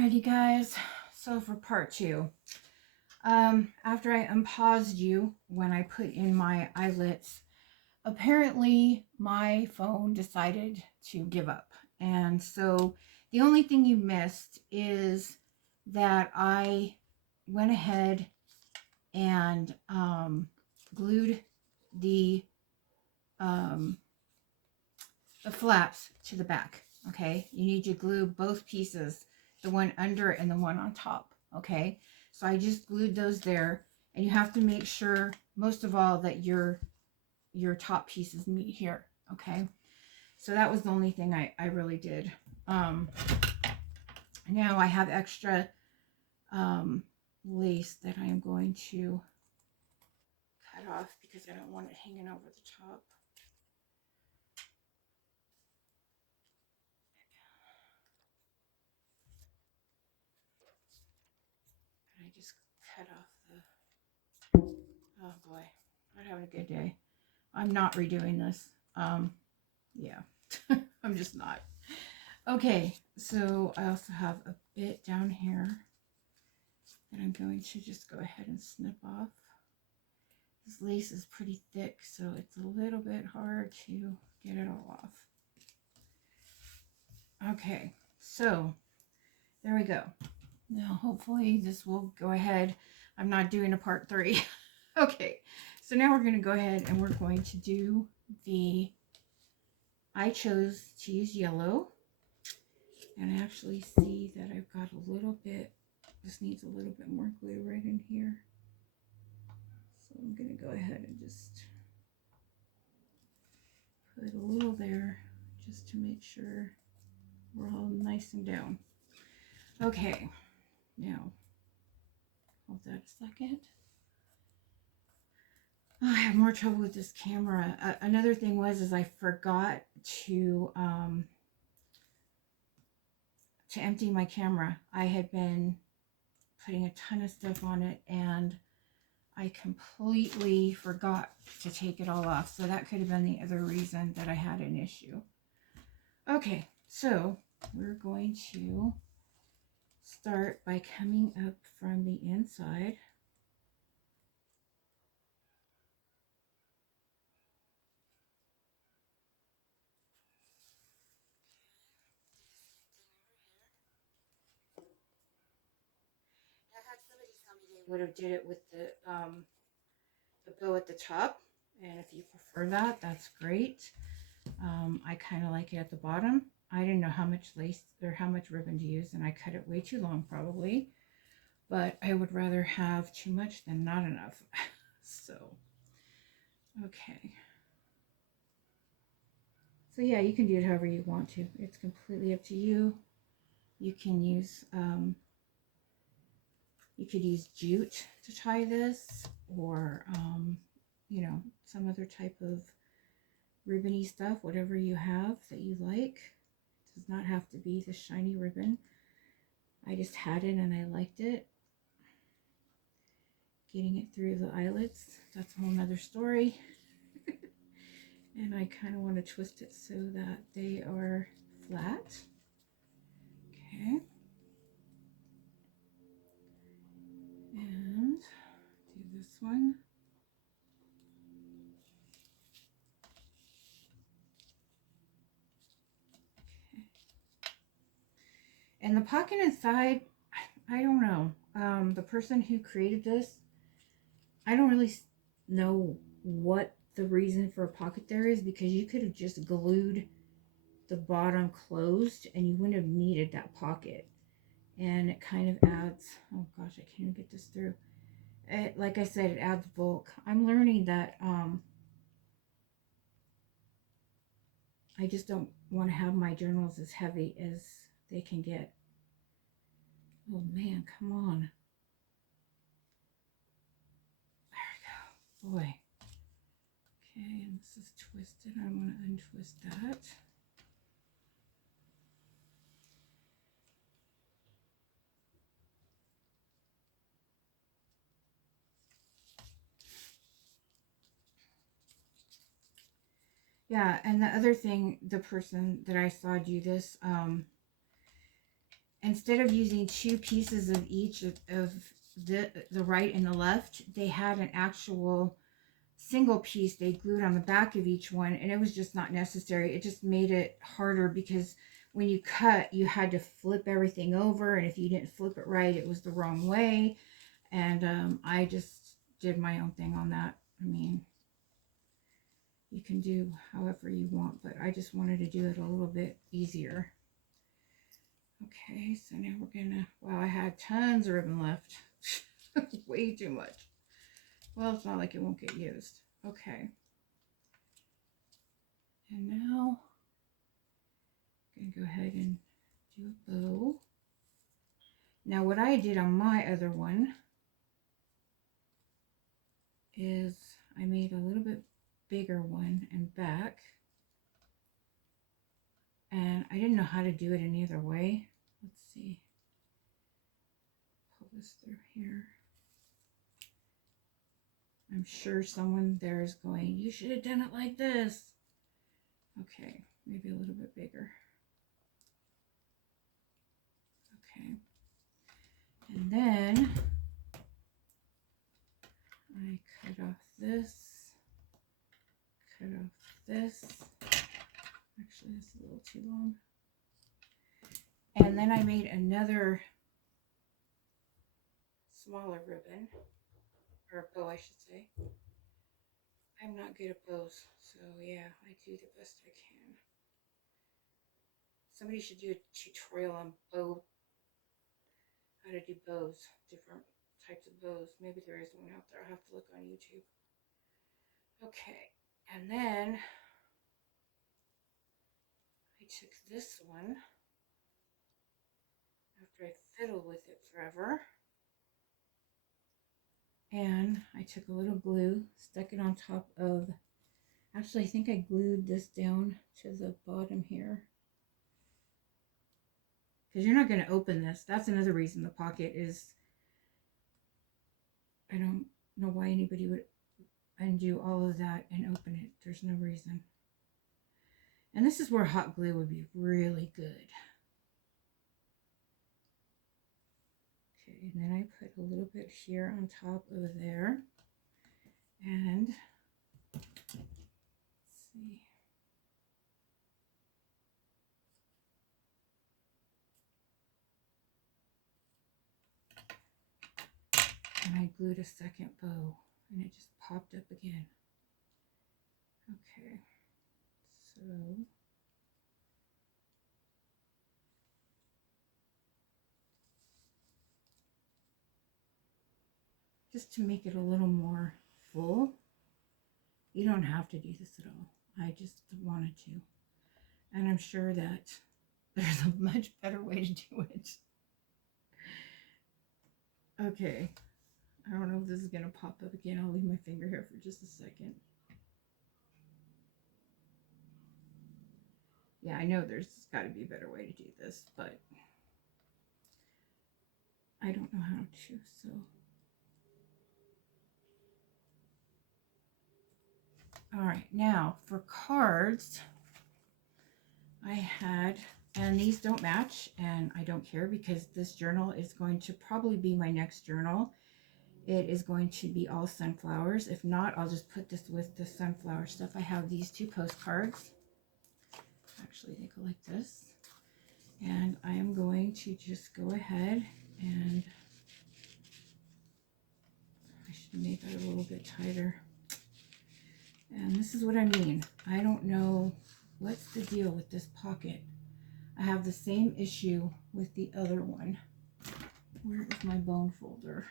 Alrighty guys, so for part 2, after I unpaused you when I put in my eyelets, apparently my phone decided to give up. And so the only thing you missed is that I went ahead and glued the flaps to the back. Okay, you need to glue both pieces, the one under and the one on top. Okay, so I just glued those there, and you have to make sure, most of all, that your top pieces meet here. Okay, so that was the only thing I really did. Now I have extra lace that I am going to cut off because I don't want it hanging over the top. And I just cut off the, oh boy, not having a good day. I'm not redoing this. Yeah, I'm just not. Okay, so I also have a bit down here that I'm going to just go ahead and snip off. This lace is pretty thick, so it's a little bit hard to get it all off. Okay, so there we go. Now hopefully this will go ahead. I'm not doing a part 3. Okay, so now we're going to go ahead and we're going to do the, I chose to use yellow, and I actually see that I've got a little bit, this needs a little bit more glue right in here. So I'm going to go ahead and just put a little there just to make sure we're all nice and down. Okay, now hold that a second. Oh, I have more trouble with this camera. Another thing was I forgot to empty my camera. I had been putting a ton of stuff on it, and I completely forgot to take it all off. So that could have been the other reason that I had an issue. Okay, so we're going to start by coming up from the inside. I had somebody tell me they would have did it with the bow at the top, and if you prefer that, that's great. I kind of like it at the bottom. I didn't know how much lace or how much ribbon to use, and I cut it way too long probably, but I would rather have too much than not enough. So okay, so yeah, you can do it however you want to. It's completely up to you. You can use you could use jute to tie this, or you know, some other type of ribbony stuff, whatever you have that you like. It does not have to be the shiny ribbon. I just had it and I liked it. Getting it through the eyelets, that's a whole nother story. And I kind of want to twist it so that they are flat. Okay. And do this one. Okay. And the pocket inside, I don't know. The person who created this, I don't really know what the reason for a pocket there is, because you could have just glued the bottom closed and you wouldn't have needed that pocket. And it kind of adds, oh gosh, I can't even get this through. Like I said, it adds bulk. I'm learning that I just don't want to have my journals as heavy as they can get. Oh man, come on. There we go. Boy. Okay, and this is twisted. I want to untwist that. Yeah, and the other thing, the person that I saw do this, instead of using two pieces of each of the right and the left, they had an actual single piece they glued on the back of each one, and it was just not necessary. It just made it harder because when you cut, you had to flip everything over, and if you didn't flip it right, it was the wrong way. And I just did my own thing on that. I mean, you can do however you want, but I just wanted to do it a little bit easier. Okay, so now we're gonna, wow, I had tons of ribbon left. Way too much. Well, it's not like it won't get used. Okay. And now I'm gonna go ahead and do a bow. Now what I did on my other one is I made a little bit bigger one and back, and I didn't know how to do it any other way. Let's see, pull this through here. I'm sure someone there is going, you should have done it like this. Okay, maybe a little bit bigger. Okay, and then I cut off this, cut off this. Actually, this is a little too long. And then I made another smaller ribbon, or bow, I should say. I'm not good at bows, so yeah, I do the best I can. Somebody should do a tutorial on bow, how to do bows, different types of bows. Maybe there is one out there. I'll have to look on YouTube. Okay, and then I took this one after I fiddled with it forever, and I took a little glue, stuck it on top of, actually I think I glued this down to the bottom here, because you're not going to open this. That's another reason the pocket is, I don't know why anybody would undo all of that and open it. There's no reason. And this is where hot glue would be really good. Okay, and then I put a little bit here on top of there. And let's see. And I glued a second bow, and it just popped up again. Okay, so just to make it a little more full. You don't have to do this at all. I just wanted to. And I'm sure that there's a much better way to do it. Okay. I don't know if this is going to pop up again. I'll leave my finger here for just a second. Yeah, I know there's got to be a better way to do this, but I don't know how to, so. All right, now for cards, I had, and these don't match, and I don't care because this journal is going to probably be my next journal. It is going to be all sunflowers. If not, I'll just put this with the sunflower stuff. I have these two postcards. Actually, they go like this. And I am going to just go ahead and I should have made that a little bit tighter. And this is what I mean. I don't know what's the deal with this pocket. I have the same issue with the other one. Where is my bone folder?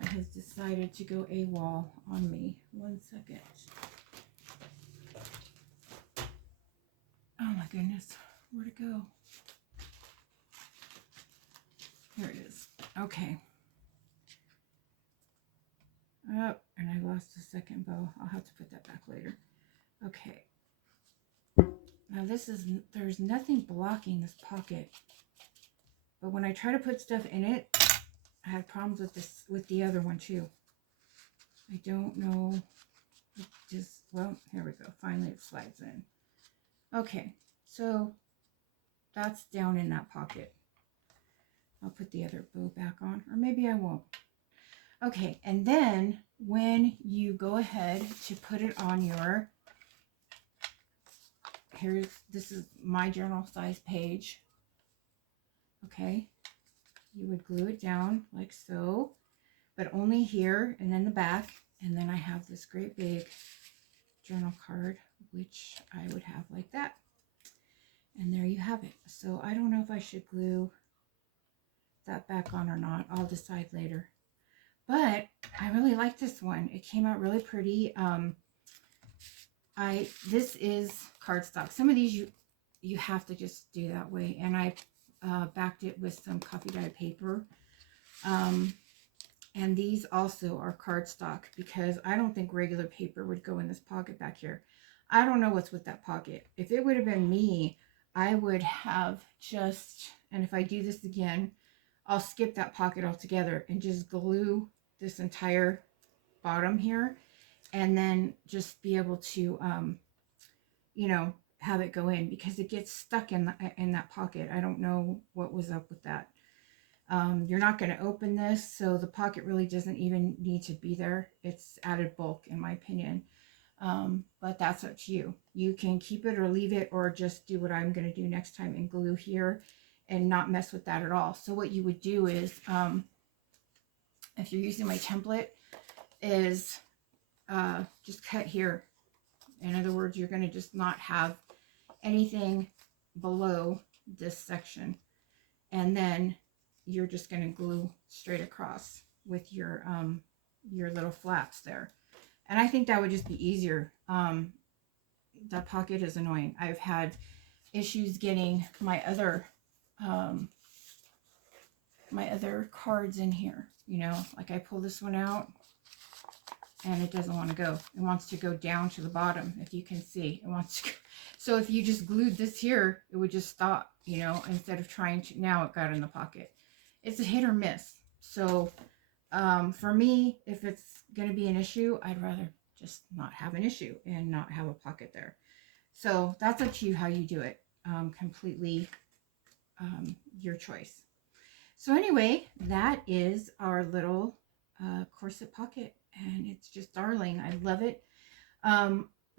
It has decided to go AWOL on me. 1 second. Oh my goodness. Where'd it go? Here it is. Okay. Oh, and I lost the second bow. I'll have to put that back later. Okay. Now this is, there's nothing blocking this pocket. But when I try to put stuff in it, I have problems with this, with the other one too. I don't know. It just, well, here we go. Finally it slides in. Okay, so that's down in that pocket. I'll put the other bow back on, or maybe I won't. Okay, and then when you go ahead to put it on your, this is my journal size page. Okay, you would glue it down like so, but only here and then the back. And then I have this great big journal card, which I would have like that. And there you have it. So I don't know if I should glue that back on or not. I'll decide later. But I really like this one. It came out really pretty. This is cardstock. Some of these you have to just do that way. And I backed it with some coffee dye paper. And these also are cardstock because I don't think regular paper would go in this pocket back here. I don't know what's with that pocket. If it would have been me, I would have just, and if I do this again, I'll skip that pocket altogether and just glue this entire bottom here, and then just be able to, you know, have it go in because it gets stuck in that pocket. I don't know what was up with that. You're not going to open this, so the pocket really doesn't even need to be there. It's added bulk, in my opinion. But that's up to you. You can keep it or leave it, or just do what I'm going to do next time and glue here and not mess with that at all. So what you would do is, if you're using my template, is just cut here. In other words, you're going to just not have anything below this section. And then you're just going to glue straight across with your little flaps there. And I think that would just be easier. That pocket is annoying. I've had issues getting my other cards in here. You know, like I pull this one out and it doesn't want to go. It wants to go down to the bottom. If you can see, it wants to go. So if you just glued this here, it would just stop, you know, instead of trying to, now it got in the pocket. It's a hit or miss. So for me, if it's going to be an issue, I'd rather just not have an issue and not have a pocket there. So that's up to you how you do it. Completely your choice. So anyway, that is our little corset pocket, and it's just darling. I love it.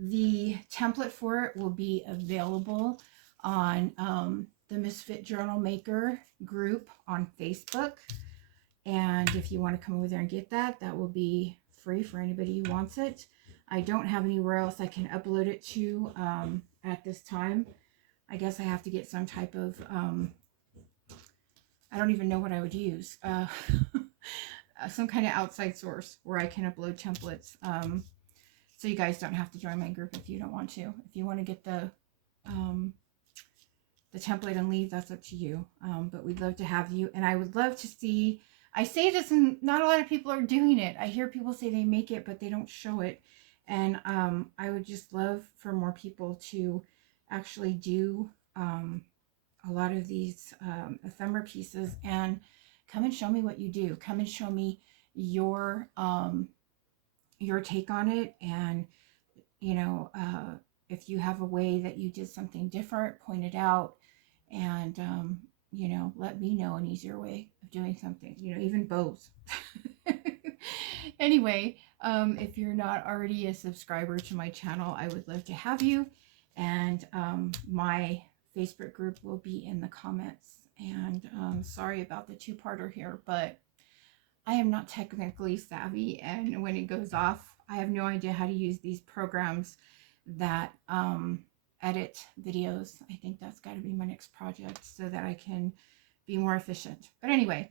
The template for it will be available on the Misfit Journal Maker group on Facebook. And if you want to come over there and get that, that will be free for anybody who wants it. I don't have anywhere else I can upload it to at this time. I guess I have to get some type of, I don't even know what I would use. Some kind of outside source where I can upload templates. So you guys don't have to join my group if you don't want to. If you want to get the template and leave, that's up to you. But we'd love to have you. And I would love to see, I say this and not a lot of people are doing it. I hear people say they make it, but they don't show it. And I would just love for more people to actually do a lot of these ephemera pieces and come and show me what you do. Come and show me your take on it. And, you know, if you have a way that you did something different, point it out. And, you know, let me know an easier way of doing something, you know, even bows. Anyway, if you're not already a subscriber to my channel, I would love to have you. And my Facebook group will be in the comments. And sorry about the two-parter here, but I am not technically savvy. And when it goes off, I have no idea how to use these programs that edit videos. I think that's got to be my next project so that I can be more efficient. But anyway,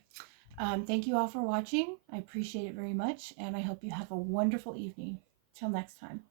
thank you all for watching. I appreciate it very much, and I hope you have a wonderful evening. Till next time.